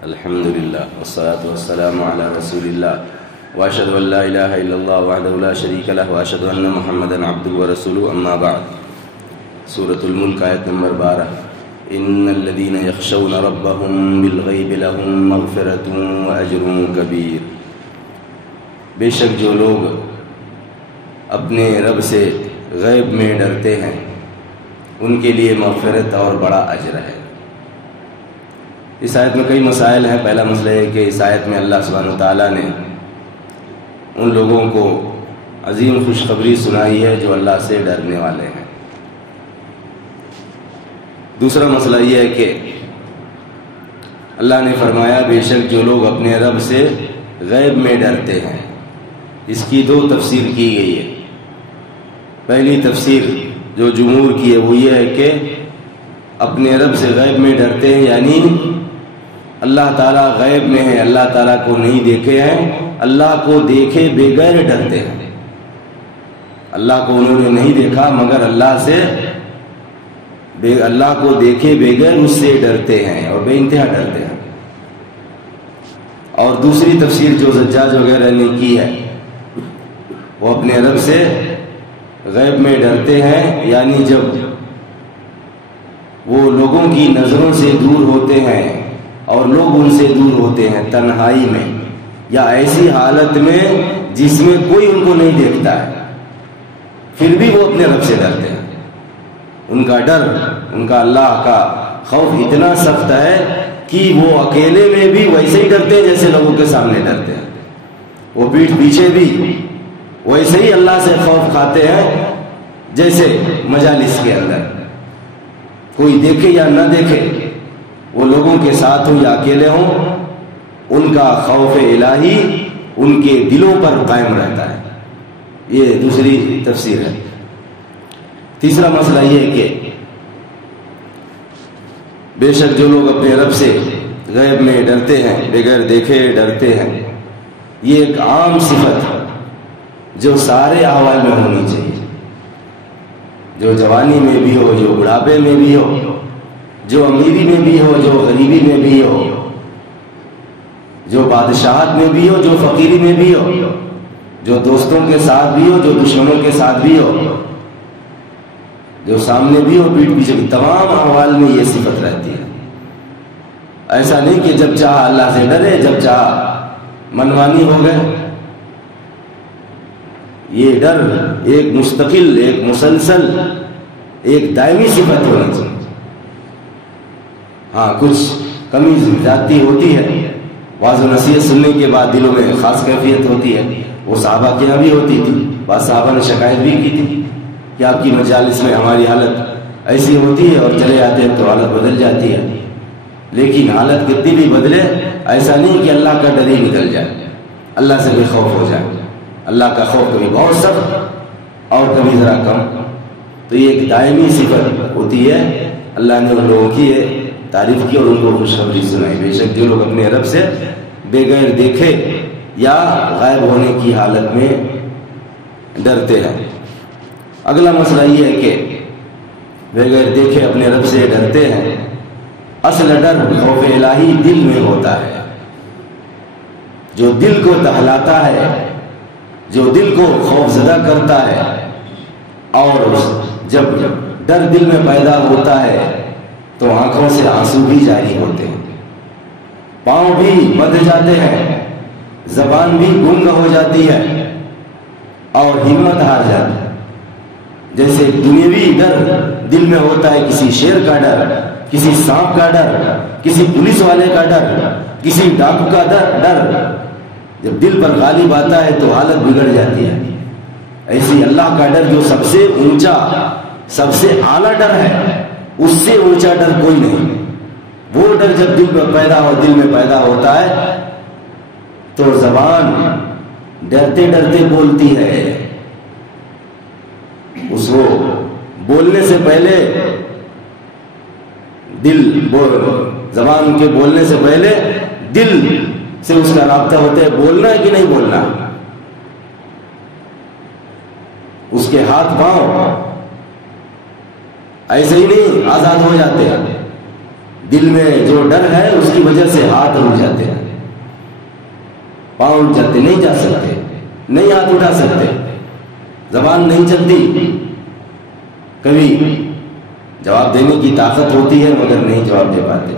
الحمد لله والصلاة والسلام على رسول الله وأشهد أن لا إله إلا الله وحده لا شريك له وأشهد أن محمدا عبده ورسوله أما بعد. سورة الملک آیت نمبر 12. إن الذين يخشون ربهم بالغيب لهم مغفرة وأجر كبير. بے شک جو لوگ اپنے رب سے غیب میں ڈرتے ہیں ان کے لیے مغفرت اور بڑا اجر ہے. اس آیت میں کئی مسائل ہیں. پہلا مسئلہ ہے کہ اس آیت میں اللہ سبحانہ وتعالیٰ نے ان لوگوں کو عظیم خوشخبری سنائی ہے جو اللہ سے ڈرنے والے ہیں. دوسرا مسئلہ یہ ہے کہ اللہ نے فرمایا بے شک جو لوگ اپنے رب سے غیب میں ڈرتے ہیں. اس کی دو تفسیر کی گئی ہے. پہلی تفسیر جو جمہور کی ہے وہ یہ ہے کہ اپنے رب سے غیب میں ڈرتے ہیں یعنی اللہ تعالیٰ غیب میں ہے, اللہ تعالیٰ کو نہیں دیکھے ہیں, اللہ کو دیکھے بغیر ڈرتے ہیں. اللہ کو انہوں نے نہیں دیکھا مگر اللہ کو دیکھے بغیر اس سے ڈرتے ہیں اور بے انتہا ڈرتے ہیں. اور دوسری تفسیر جو زجاج وغیرہ نے کی ہے وہ اپنے رب سے غیب میں ڈرتے ہیں یعنی جب وہ لوگوں کی نظروں سے دور ہوتے ہیں اور لوگ ان سے دور ہوتے ہیں تنہائی میں یا ایسی حالت میں جس میں کوئی ان کو نہیں دیکھتا ہے, پھر بھی وہ اپنے رب سے ڈرتے ہیں. ان کا ڈر, ان کا اللہ کا خوف اتنا سخت ہے کہ وہ اکیلے میں بھی ویسے ہی ڈرتے ہیں جیسے لوگوں کے سامنے ڈرتے ہیں. وہ پیٹھ پیچھے بھی ویسے ہی اللہ سے خوف کھاتے ہیں جیسے مجالس کے اندر کوئی دیکھے یا نہ دیکھے, وہ لوگوں کے ساتھ ہوں یا اکیلے ہوں, ان کا خوف الہی ان کے دلوں پر قائم رہتا ہے. یہ دوسری تفسیر ہے. تیسرا مسئلہ یہ ہے کہ بے شک جو لوگ اپنے رب سے غیب میں ڈرتے ہیں بغیر دیکھے ڈرتے ہیں, یہ ایک عام صفت ہے جو سارے احوال میں ہونی چاہیے. جو جوانی میں بھی ہو, جو بڑھاپے میں بھی ہو, جو امیری میں بھی ہو, جو غریبی میں بھی ہو, جو بادشاہت میں بھی ہو, جو فقیری میں بھی ہو, جو دوستوں کے ساتھ بھی ہو, جو دشمنوں کے ساتھ بھی ہو, جو سامنے بھی ہو پیٹھ پیچھے بھی, تمام احوال میں یہ صفت رہتی ہے. ایسا نہیں کہ جب چاہا اللہ سے ڈرے, جب چاہا منمانی ہو گئے. یہ ڈر ایک مستقل, ایک مسلسل, ایک دائمی صفت ہونی چاہیے. ہاں کچھ کمی زیادتی ہوتی ہے, واضح نصیحت سننے کے بعد دلوں میں خاص کیفیت ہوتی ہے. وہ صحابہ کے یہاں بھی ہوتی تھی. بعض صحابہ نے شکایت بھی کی تھی کہ آپ کی مجالس میں ہماری حالت ایسی ہوتی ہے اور چلے آتے ہیں تو حالت بدل جاتی ہے. لیکن حالت کتنی بھی بدلے ایسا نہیں کہ اللہ کا ڈر ہی نکل جائے, اللہ سے بے خوف ہو جائے. اللہ کا خوف کبھی بہت سخت اور کبھی ذرا کم. تو یہ ایک دائمی صفت ہوتی ہے. اللہ نے ان لوگوں کی تعریف کی اور ان کو خوشخبری سنائی. بے شک جو لوگ اپنے رب سے بغیر دیکھے یا غائب ہونے کی حالت میں ڈرتے ہیں. اگلا مسئلہ یہ ہے کہ بغیر دیکھے اپنے رب سے ڈرتے ہیں. اصل ڈر خوف الہی دل میں ہوتا ہے, جو دل کو دہلاتا ہے, جو دل کو خوف زدہ کرتا ہے. اور جب ڈر دل میں پیدا ہوتا ہے تو آنکھوں سے آنسو بھی جاری ہوتے ہیں, پاؤں بھی بندھ جاتے ہیں, زبان بھی گنگ ہو جاتی ہے اور ہمت ہار جاتی ہے. جیسے دنیاوی ڈر دل میں ہوتا ہے, کسی شیر کا ڈر, کسی سانپ کا ڈر, کسی پولیس والے کا ڈر, کسی ڈاکو کا ڈر, جب دل پر غالب آتا ہے تو حالت بگڑ جاتی ہے. ایسی اللہ کا ڈر جو سب سے اونچا, سب سے اعلیٰ ڈر ہے, اس سے اونچا ڈر کوئی نہیں. وہ ڈر جب دل میں پیدا ہوتا ہے تو زبان ڈرتے ڈرتے بولتی ہے. اس کو بولنے سے پہلے زبان کے بولنے سے پہلے دل سے اس کا رابطہ ہوتا ہے, بولنا ہے کہ نہیں بولنا. اس کے ہاتھ پاؤں ایسے ہی نہیں آزاد ہو جاتے ہیں. دل میں جو ڈر ہے اس کی وجہ سے ہاتھ رک جاتے ہیں، پاؤں رک جاتے، نہیں جا سکتے، نہیں ہاتھ اٹھا سکتے، زبان نہیں چلتی، کبھی جواب دینے کی طاقت ہوتی ہے مگر نہیں جواب دے پاتے۔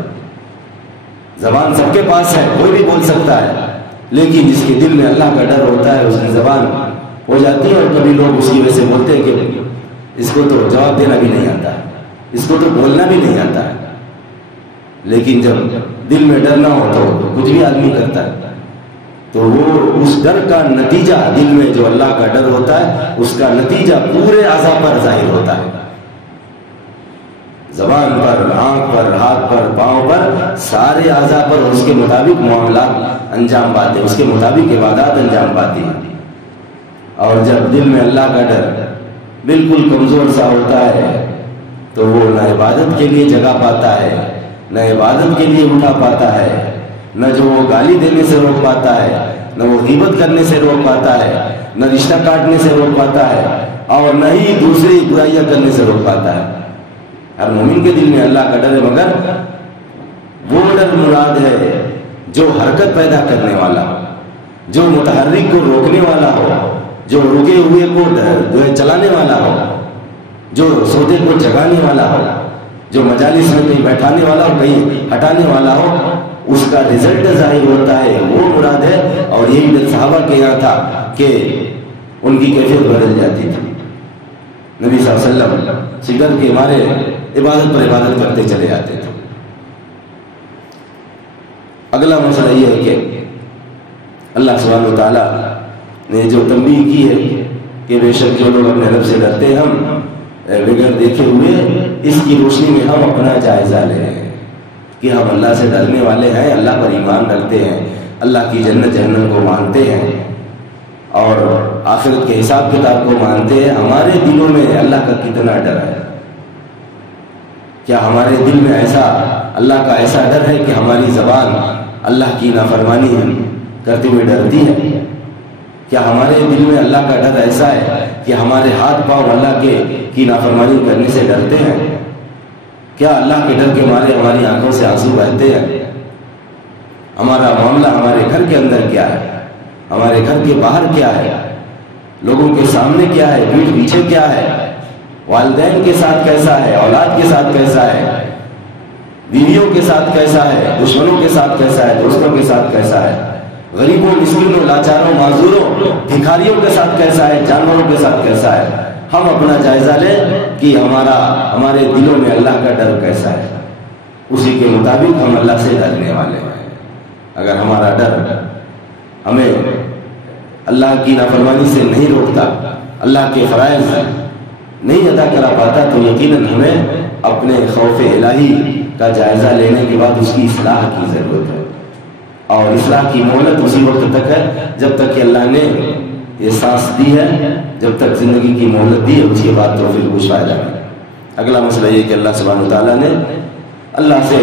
زبان سب کے پاس ہے، کوئی بھی بول سکتا ہے، لیکن جس کے دل میں اللہ کا ڈر ہوتا ہے اس کی زبان ہو جاتی ہے، اور کبھی لوگ اس کی وجہ سے بولتے ہیں کہ اس کو تو جواب دینا بھی نہیں آتا، اس کو تو بولنا بھی نہیں آتا ہے۔ لیکن جب دل میں ڈر نہ ہو تو کچھ بھی آدمی کرتا ہے، تو وہ اس ڈر کا نتیجہ، دل میں جو اللہ کا ڈر ہوتا ہے اس کا نتیجہ پورے اعضاء پر ظاہر ہوتا ہے، زبان پر، آنکھ پر، ہاتھ پر، پاؤں پر، سارے اعضاء پر اس کے مطابق معاملات انجام پاتے ہیں، اس کے مطابق عبادات انجام پاتی ہیں۔ اور جب دل میں اللہ کا ڈر بالکل کمزور سا ہوتا ہے تو وہ نہ عبادت کے لیے جگہ پاتا ہے، نہ عبادت کے لیے اٹھا پاتا ہے، نہ جو وہ گالی دینے سے روک پاتا ہے، نہ وہ غیبت کرنے سے روک پاتا ہے، نہ رشتہ کاٹنے سے روک پاتا ہے، اور نہ ہی دوسری برائیاں کرنے سے روک پاتا ہے۔ ہر مومن کے دل میں اللہ کا ڈر ہے، مگر وہ ڈر مراد ہے جو حرکت پیدا کرنے والا، جو متحرک کو روکنے والا ہو، جو رکے ہوئے کو جو ہے چلانے والا ہو، جو سوتے کو جگانے والا ہو، جو مجالس میں کہیں بیٹھانے والا ہو، کہیں ہٹانے والا ہو، اس کا رزلٹ ظاہر ہوتا ہے، وہ مراد ہے۔ اور یہی ڈر صحابہ کے یہاں تھا کہ ان کی کیفیت بدل جاتی تھی، نبی صلی اللہ علیہ وسلم سگر کے مارے عبادت پر عبادت کرتے چلے جاتے تھے۔ اگلا مسئلہ یہ ہے کہ اللہ سبحانہ و تعالیٰ نے جو تنبیہ کی ہے کہ بے شک جو لوگ اپنے رب سے ڈرتے ہیں، ہم بغیر دیکھے ہوئے اس کی روشنی میں ہم اپنا جائزہ لے رہے ہیں کہ ہم اللہ سے ڈرنے والے ہیں، اللہ پر ایمان رکھتے ہیں، اللہ کی جنت جہنم کو مانتے ہیں، اور آخرت کے حساب کتاب کو مانتے ہیں۔ ہمارے دلوں میں اللہ کا کتنا ڈر ہے؟ کیا ہمارے دل میں ایسا اللہ کا ایسا ڈر ہے کہ ہماری زبان اللہ کی نافرمانی کرتے ہوئے ڈرتی ہے؟ کیا ہمارے دل میں اللہ کا ڈر ایسا ہے کہ ہمارے ہاتھ پاؤں اللہ کی نافرمانی کرنے سے ڈرتے ہیں؟ کیا اللہ کے ڈر کے مارے ہماری آنکھوں سے آنسو بہتے ہیں؟ ہمارا معاملہ ہمارے گھر کے اندر کیا ہے، ہمارے گھر کے باہر کیا ہے، لوگوں کے سامنے کیا ہے، پیٹھ پیچھے کیا ہے، والدین کے ساتھ کیسا ہے، اولاد کے ساتھ کیسا ہے، بیویوں کے ساتھ کیسا ہے، دشمنوں کے ساتھ کیسا ہے، دوستوں کے ساتھ کیسا ہے، غریبوں، مسکینوں، لاچاروں، معذوروں، بھکاریوں کے ساتھ کیسا ہے، جانوروں کے ساتھ کیسا ہے۔ ہم اپنا جائزہ لیں کہ ہمارے دلوں میں اللہ کا ڈر کیسا ہے، اسی کے مطابق ہم اللہ سے ڈرنے والے ہیں۔ اگر ہمارا ڈر ہمیں اللہ کی نافرمانی سے نہیں روکتا، اللہ کے فرائض نہیں ادا کرا پاتا، تو یقیناً ہمیں اپنے خوف الہی کا جائزہ لینے کے بعد اس کی اصلاح کی ضرورت ہے، اور اصلاح کی مہلت اسی وقت تک ہے جب تک کہ اللہ نے یہ سانس دی ہے، جب تک زندگی کی مہلت دی ہے، اس کے بعد تو پھر کچھ فائدہ نہیں۔ اگلا مسئلہ یہ کہ اللہ سبحانہ وتعالیٰ نے اللہ سے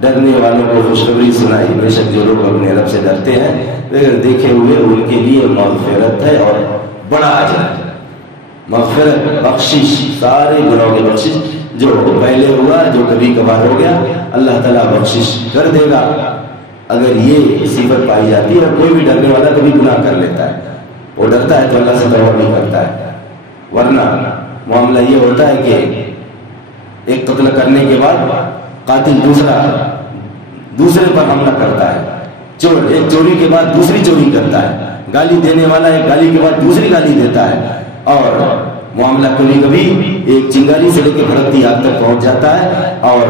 ڈرنے والوں کو خوشخبری سنائی، بے شک جو لوگ اپنے رب سے ڈرتے ہیں بغیر دیکھے ہوئے ان کے لیے مغفرت ہے اور بڑا اجر ہے۔ مغفرت، بخشش، سارے گناہوں کی بخشش، جو پہلے ہوا، جو کبھی کبھار ہو گیا، اللہ تعالیٰ بخشش کر دے گا اگر یہ صفت پائی جاتی ہے۔ اور کوئی بھی ڈرنے والا کبھی گناہ کر لیتا ہے، وہ ڈرتا ہے تو اللہ سے توبہ بھی کرتا ہے، ورنہ معاملہ یہ ہوتا ہے کہ ایک قتل کرنے کے بعد قاتل دوسرے پر حملہ کرتا ہے، چور ایک چوری کے بعد دوسری چوری کرتا ہے، گالی دینے والا ایک گالی کے بعد دوسری گالی دیتا ہے، اور معاملہ کبھی کبھی ایک چنگاری سے لے کے بھڑکتی آگ تک پہنچ جاتا ہے، اور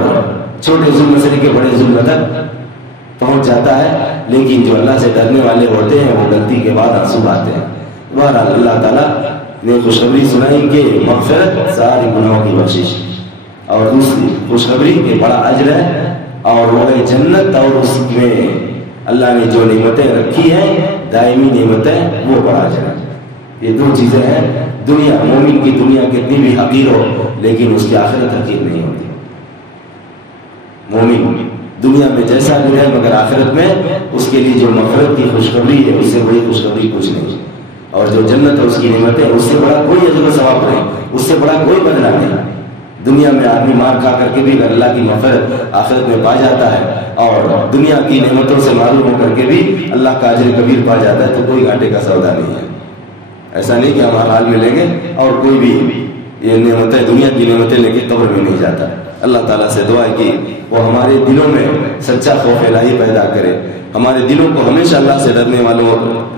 چھوٹے ظلم سے لے کے بڑے ظلم تک پہنچ جاتا ہے۔ لیکن جو اللہ سے ڈرنے والے ہوتے ہیں وہ غلطی کے بعد آنسو بہاتے ہیں۔ بہرحال اللہ تعالیٰ نے خوشخبری سنائی کہ مغفرت، ساری گناہوں کی بخشش، اور دوسری خوشخبری کہ بڑا اجر ہے، اور وہ ہے جنت، اور اس میں اللہ نے جو نعمتیں رکھی ہیں دائمی نعمتیں، وہ بڑا اجر ہے۔ یہ دو چیزیں ہیں، دنیا، مومن کی دنیا کتنی بھی حقیر ہو لیکن اس کی آخرت حقیر نہیں ہوتی۔ مومن دنیا میں جیسا بھی ہے مگر آخرت میں اس کے لیے جو مغفرت کی خوشخبری ہے اس سے بڑی خوشخبری کچھ نہیں، اور جو جنت ہے اس کی نعمت ہے، اس سے بڑا کوئی اجر و ثواب نہیں، اس سے بڑا کوئی بدلہ نہیں۔ دنیا میں آدمی مار کھا کر کے بھی اللہ کی مغفرت آخرت میں پا جاتا ہے، اور دنیا کی نعمتوں سے معروم ہو کر کے بھی اللہ کا اجر کبیر پا جاتا ہے، تو کوئی گھاٹے کا سودا نہیں ہے۔ ایسا نہیں کہ ہم حال میں لیں گے اور کوئی بھی یہ نعمتیں، دنیا کی نعمتیں لے کے قبر میں نہیں جاتا۔ اللہ تعالیٰ سے دعا ہے کہ وہ ہمارے دلوں میں سچا خوف الہی پیدا کرے، ہمارے دلوں کو ہمیشہ اللہ سے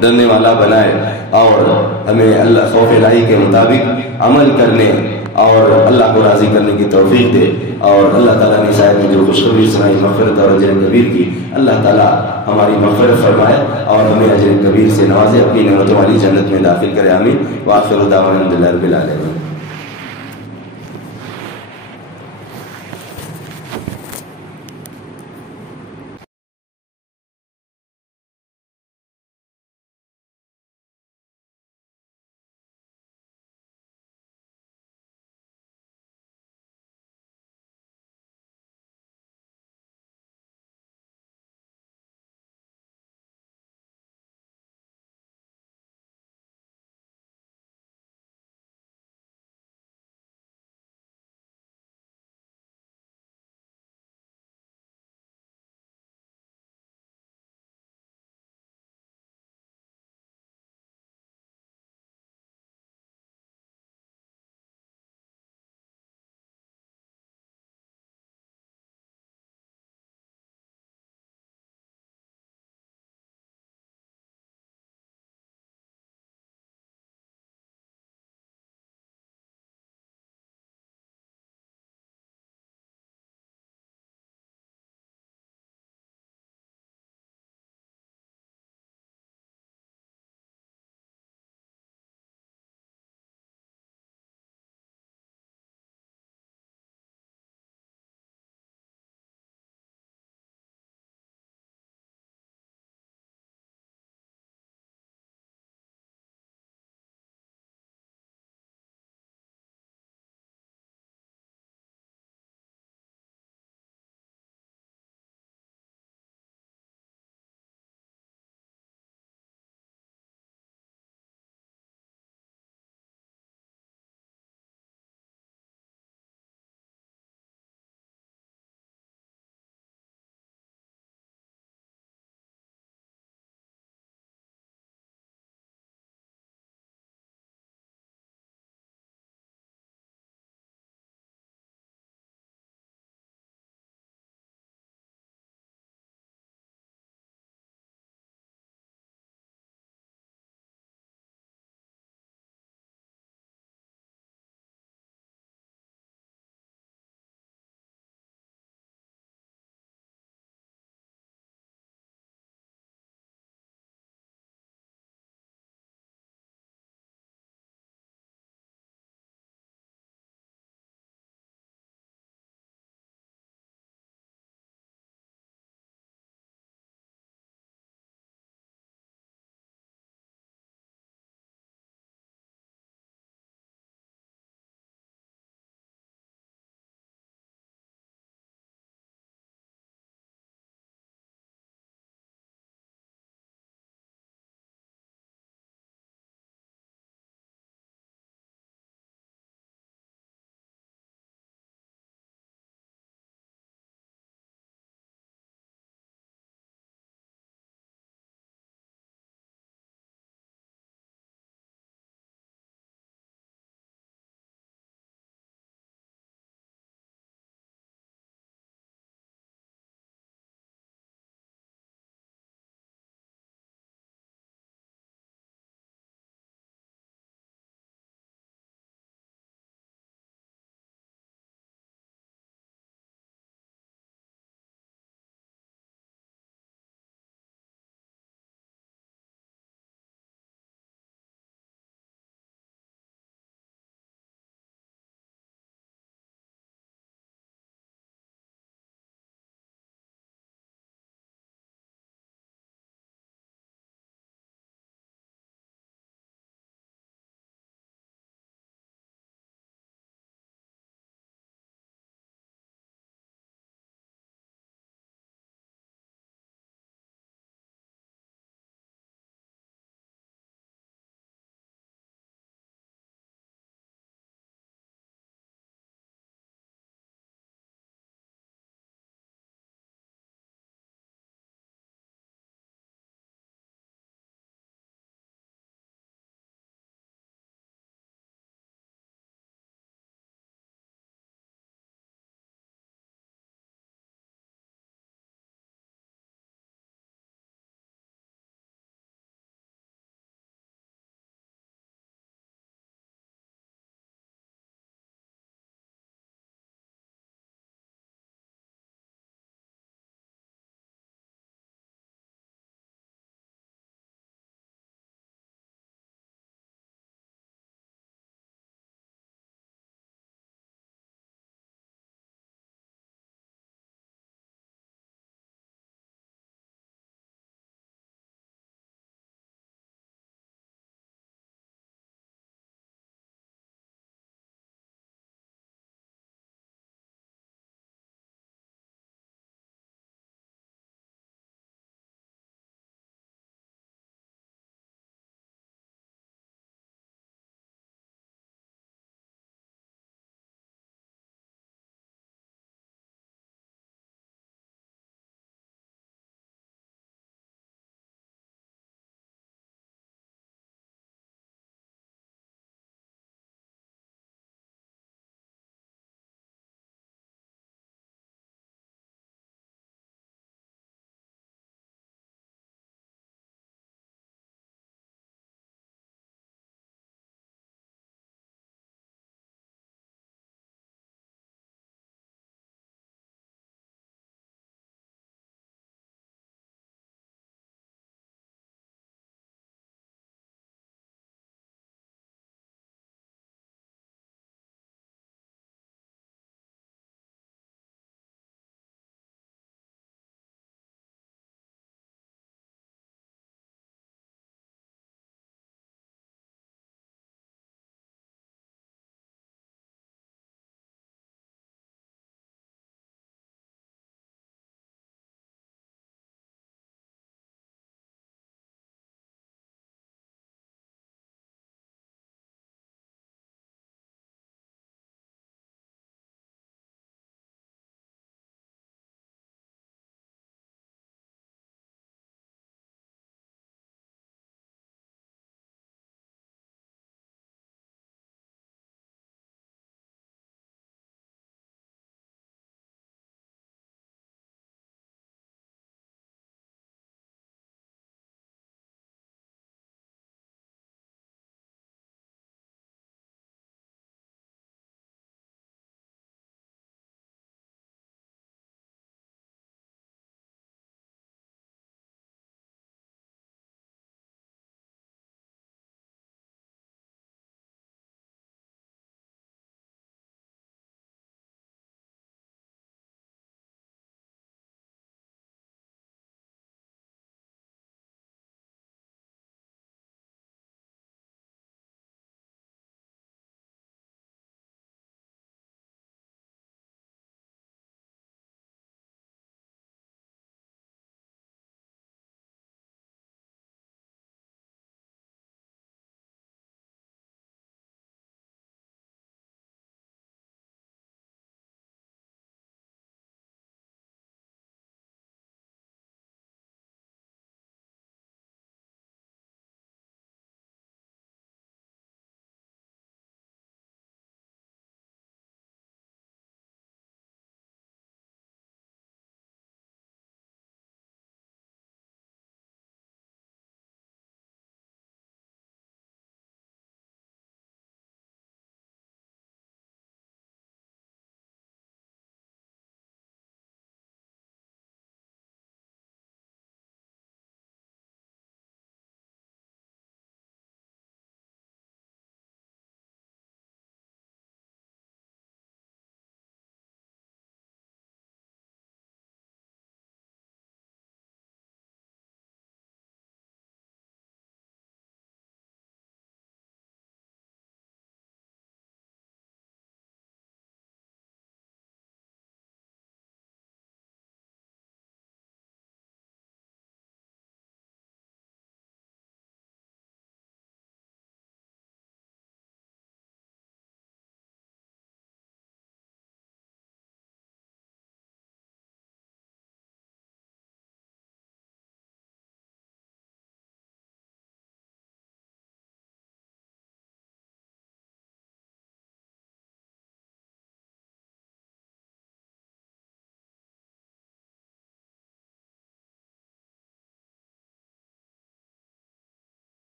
ڈرنے والا بنائے، اور ہمیں اللہ خوف الہی کے مطابق عمل کرنے اور اللہ کو راضی کرنے کی توفیق دے۔ اور اللہ تعالیٰ نے شاید میں جو خوشخبری سنائی مغفرت اور اجر کبیر کی، اللہ تعالیٰ ہماری مغفرت فرمائے اور ہمیں اجر کبیر سے نوازے، اپنی نعمتوں والی جنت میں داخل کرے، آمین۔ وآخر دعوانا الحمد للہ رب العالمین۔